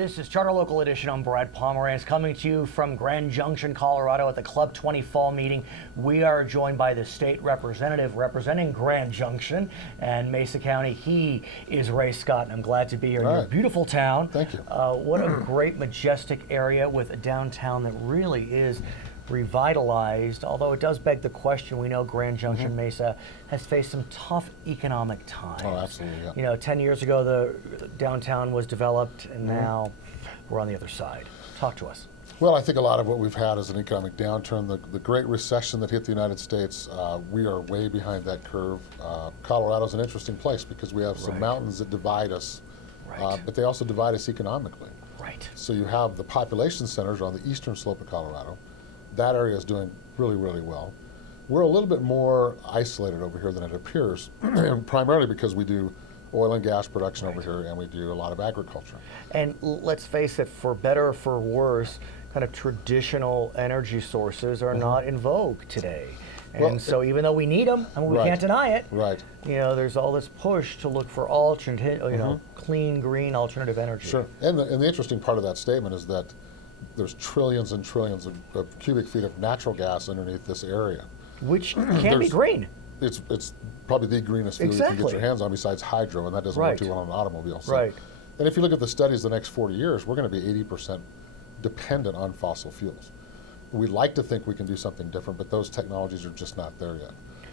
This is Charter Local Edition. I'm Brad Pomerance coming to you from Grand Junction, Colorado at the Club 20 Fall Meeting. We are joined by the state representative representing Grand Junction and Mesa County. He is Ray Scott, and I'm glad to be here in your beautiful town. Thank you. What a great, majestic area with a downtown that really is revitalized, although it does beg the question. We know Grand Junction Mesa has faced some tough economic times. Oh, absolutely, yeah. You know, 10 years ago the downtown was developed, and now we're on the other side. Talk to us. Well, I think a lot of what we've had is an economic downturn. The Great Recession that hit the United States, we are way behind that curve. Colorado's an interesting place because we have some mountains that divide us, but they also divide us economically. Right. So you have the population centers on the eastern slope of Colorado. That area is doing really, really well. We're a little bit more isolated over here than it appears, primarily because we do oil and gas production over here, and we do a lot of agriculture. And let's face it, for better or for worse, kind of traditional energy sources are not in vogue today. And so even though we need them, and we can't deny it, you know, there's all this push to look for alternate, you know, clean, green, alternative energy. Sure. And the interesting part of that statement is that there's trillions and trillions of cubic feet of natural gas underneath this area. Which can be green. It's probably the greenest fuel you can get your hands on besides hydro, and that doesn't work too well on an automobile. So, and if you look at the studies the next 40 years, we're going to be 80% dependent on fossil fuels. We like to think we can do something different, but those technologies are just not there yet.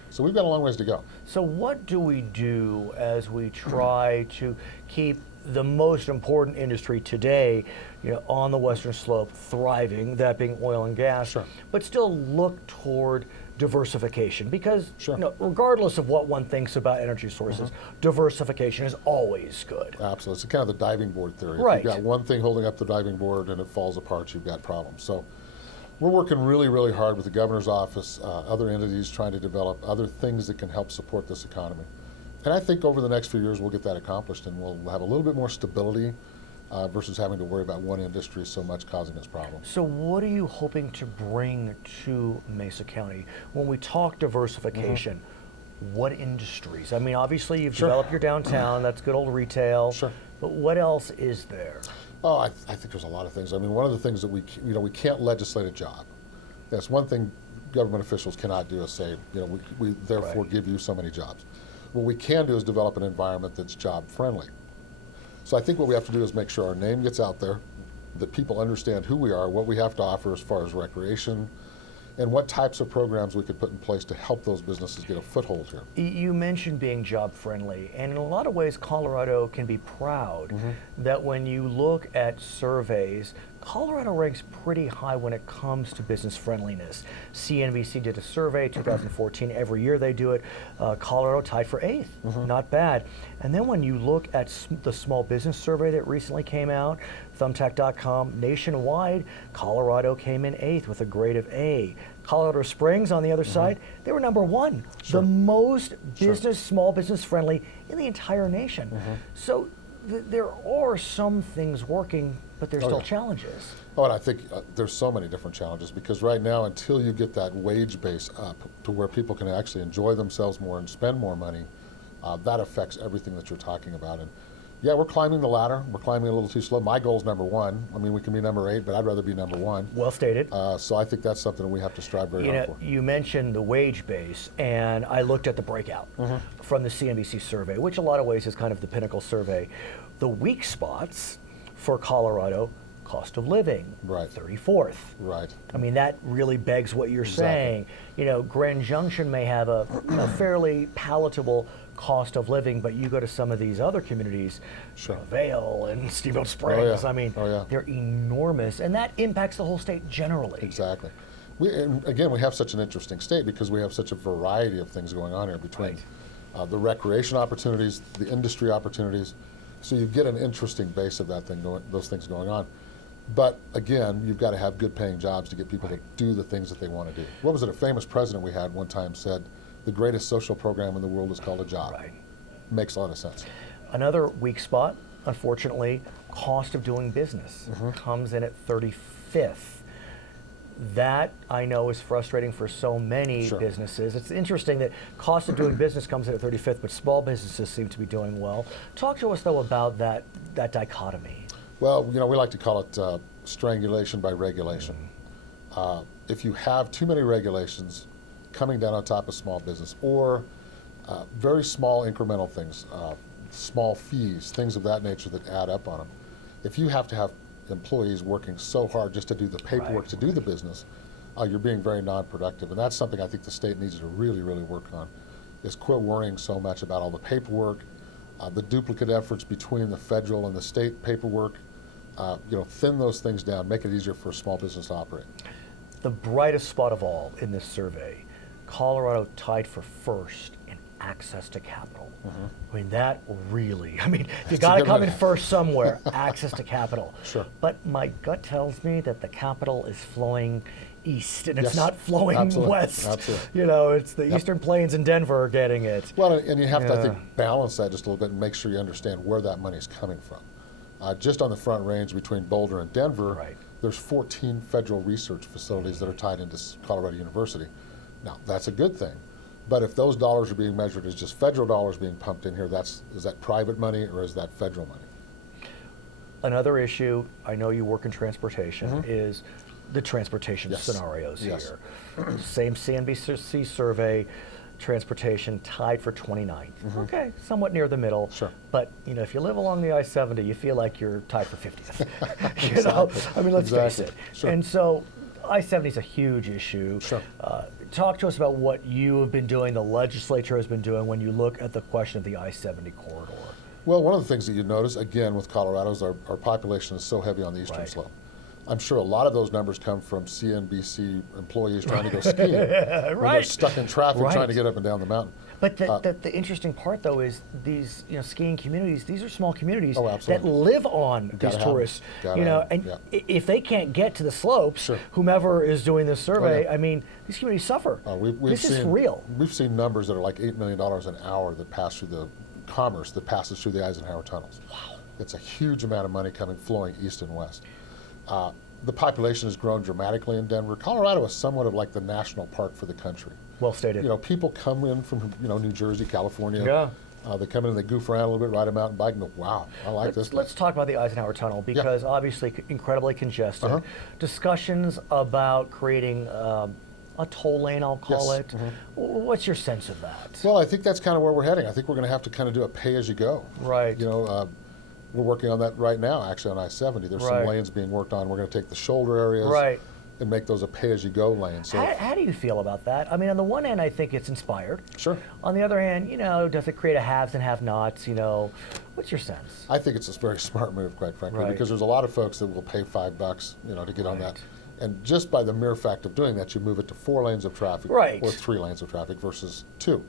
So we've got a long ways to go. So what do we do as we try to keep the most important industry today, you know, on the western slope thriving, that being oil and gas, but still look toward diversification? Because you know, regardless of what one thinks about energy sources, diversification is always good. Absolutely. It's kind of the diving board theory. If you've got one thing holding up the diving board and it falls apart, you've got problems. So we're working really, really hard with the governor's office, other entities trying to develop other things that can help support this economy. And I think over the next few years we'll get that accomplished, and we'll have a little bit more stability versus having to worry about one industry so much causing us problems. So what are you hoping to bring to Mesa County? When we talk diversification, what industries? I mean, obviously you've developed your downtown, that's good old retail, but what else is there? Oh, I think there's a lot of things. I mean, one of the things that we can't legislate a job. That's one thing government officials cannot do is say, you know, we therefore give you so many jobs. What we can do is develop an environment that's job friendly. So I think what we have to do is make sure our name gets out there, that people understand who we are, what we have to offer as far as recreation, and what types of programs we could put in place to help those businesses get a foothold here. You mentioned being job friendly, and in a lot of ways Colorado can be proud that when you look at surveys, Colorado ranks pretty high when it comes to business friendliness. CNBC did a survey, 2014, every year they do it. Colorado tied for 8th, not bad. And then when you look at the small business survey that recently came out, thumbtack.com, nationwide, Colorado came in 8th with a grade of A. Colorado Springs on the other side, they were number 1, the most small business friendly in the entire nation. So there are some things working, but there's still challenges. Oh, and I think there's so many different challenges because right now, until you get that wage base up to where people can actually enjoy themselves more and spend more money, that affects everything that you're talking about. And yeah, we're climbing the ladder. We're climbing a little too slow. My goal is number 1. I mean, we can be number 8, but I'd rather be number 1. Well stated. So I think that's something we have to strive very hard for. You mentioned the wage base, and I looked at the breakout from the CNBC survey, which in a lot of ways is kind of the pinnacle survey. The weak spots for Colorado, cost of living, 34th. I mean, that really begs what you're saying. You know, Grand Junction may have a fairly palatable cost of living, but you go to some of these other communities, Vail and Steamboat Springs, I mean, they're enormous, and that impacts the whole state generally. Exactly. And again, we have such an interesting state because we have such a variety of things going on here between the recreation opportunities, the industry opportunities. So you get an interesting base of those things going on. But again, you've got to have good paying jobs to get people to do the things that they want to do. What was it, a famous president we had one time said, the greatest social program in the world is called a job. Makes a lot of sense. Another weak spot, unfortunately, cost of doing business comes in at 35th. That, I know, is frustrating for so many businesses. It's interesting that cost of doing business comes in at 35th, but small businesses seem to be doing well. Talk to us, though, about that dichotomy. Well, we like to call it strangulation by regulation. If you have too many regulations coming down on top of small business, or very small incremental things, small fees, things of that nature that add up on them. If you have to have employees working so hard just to do the paperwork to do the business, you're being very non-productive. And that's something I think the state needs to really, really work on, is quit worrying so much about all the paperwork, the duplicate efforts between the federal and the state paperwork. Thin those things down, make it easier for a small business to operate. The brightest spot of all in this survey, Colorado tied for first in access to capital. I mean, that really, you got to come in first somewhere, access to capital. Sure. But my gut tells me that the capital is flowing east, and it's Yes, not flowing absolutely, west. absolutely. It's the Eastern Plains and Denver are getting it. Well, and you have to, I think, balance that just a little bit and make sure you understand where that money's coming from. Just on the Front Range between Boulder and Denver, there's 14 federal research facilities that are tied into Colorado University. Now, that's a good thing. But if those dollars are being measured as just federal dollars being pumped in here, is that private money or is that federal money? Another issue, I know you work in transportation, is the transportation scenarios here. Same CNBC survey, transportation tied for 29th. Okay, somewhat near the middle. Sure. But if you live along the I-70, you feel like you're tied for 50th. Exactly. Let's face it. Sure. And so I-70 is a huge issue. Sure. Talk to us about what you have been doing, the legislature has been doing when you look at the question of the I-70 corridor. Well, one of the things that you notice, again, with Colorado is our population is so heavy on the eastern slope. I'm sure a lot of those numbers come from CNBC employees trying to go skiing. When they're stuck in traffic trying to get up and down the mountain. But the interesting part, though, is these skiing communities. These are small communities that absolutely. live on these tourists. If they can't get to the slopes, whomever is doing this survey, these communities suffer. This is real. We've seen numbers that are like $8 million an hour that pass through the commerce that passes through the Eisenhower tunnels. Wow, it's a huge amount of money flowing east and west. The population has grown dramatically in Denver. Colorado is somewhat of like the national park for the country. Well stated. People come in from New Jersey, California. Yeah. They come in and they goof around a little bit, ride a mountain bike, and go, wow, I like this. Let's talk about the Eisenhower Tunnel because obviously incredibly congested. Discussions about creating a toll lane, I'll call it. What's your sense of that? Well, I think that's kind of where we're heading. I think we're going to have to kind of do a pay-as-you-go. Right. We're working on that right now, actually, on I-70. There's some lanes being worked on. We're going to take the shoulder areas and make those a pay-as-you-go lane. So how do you feel about that? On the one hand, I think it's inspired. Sure. On the other hand, does it create a haves and have-nots? What's your sense? I think it's a very smart move, quite frankly, because there's a lot of folks that will pay $5, to get on that. And just by the mere fact of doing that, you move it to 4 lanes of traffic or 3 lanes of traffic versus 2.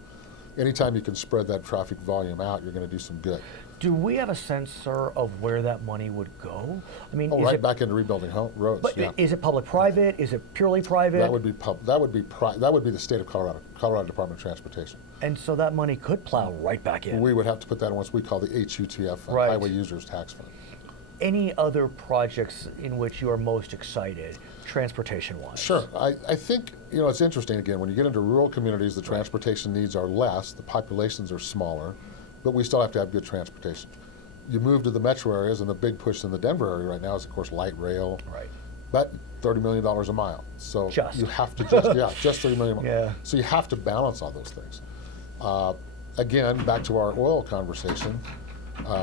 Anytime you can spread that traffic volume out, you're going to do some good. Do we have a sense, sir, of where that money would go? Back into rebuilding roads. But is it public-private? Is it purely private? That would be the state of Colorado Department of Transportation. And so that money could plow right back in. We would have to put that in what we call the HUTF, Highway Users Tax Fund. Any other projects in which you are most excited, transportation-wise? Sure. I think, it's interesting, again, when you get into rural communities, the transportation needs are less, the populations are smaller, but we still have to have good transportation. You move to the metro areas, and the big push in the Denver area right now is, of course, light rail. Right. But $30 million a mile. So you have to just $30 million a mile. Yeah. So you have to balance all those things. Again, back to our oil conversation,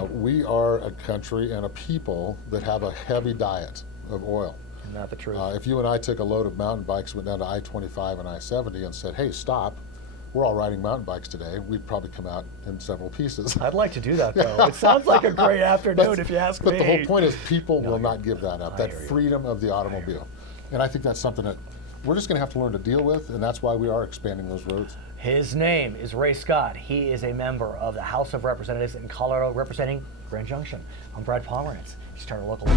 we are a country and a people that have a heavy diet of oil. Not the truth. If you and I took a load of mountain bikes, went down to I-25 and I-70 and said, hey, stop, we're all riding mountain bikes today, we'd probably come out in several pieces. I'd like to do that, though. It sounds like a great afternoon, if you ask me. But the whole point is people will not give that up, that freedom of the automobile. And I think that's something that we're just going to have to learn to deal with, and that's why we are expanding those roads. His name is Ray Scott. He is a member of the House of Representatives in Colorado representing Grand Junction. I'm Brad Pomerance. He's Turner Local.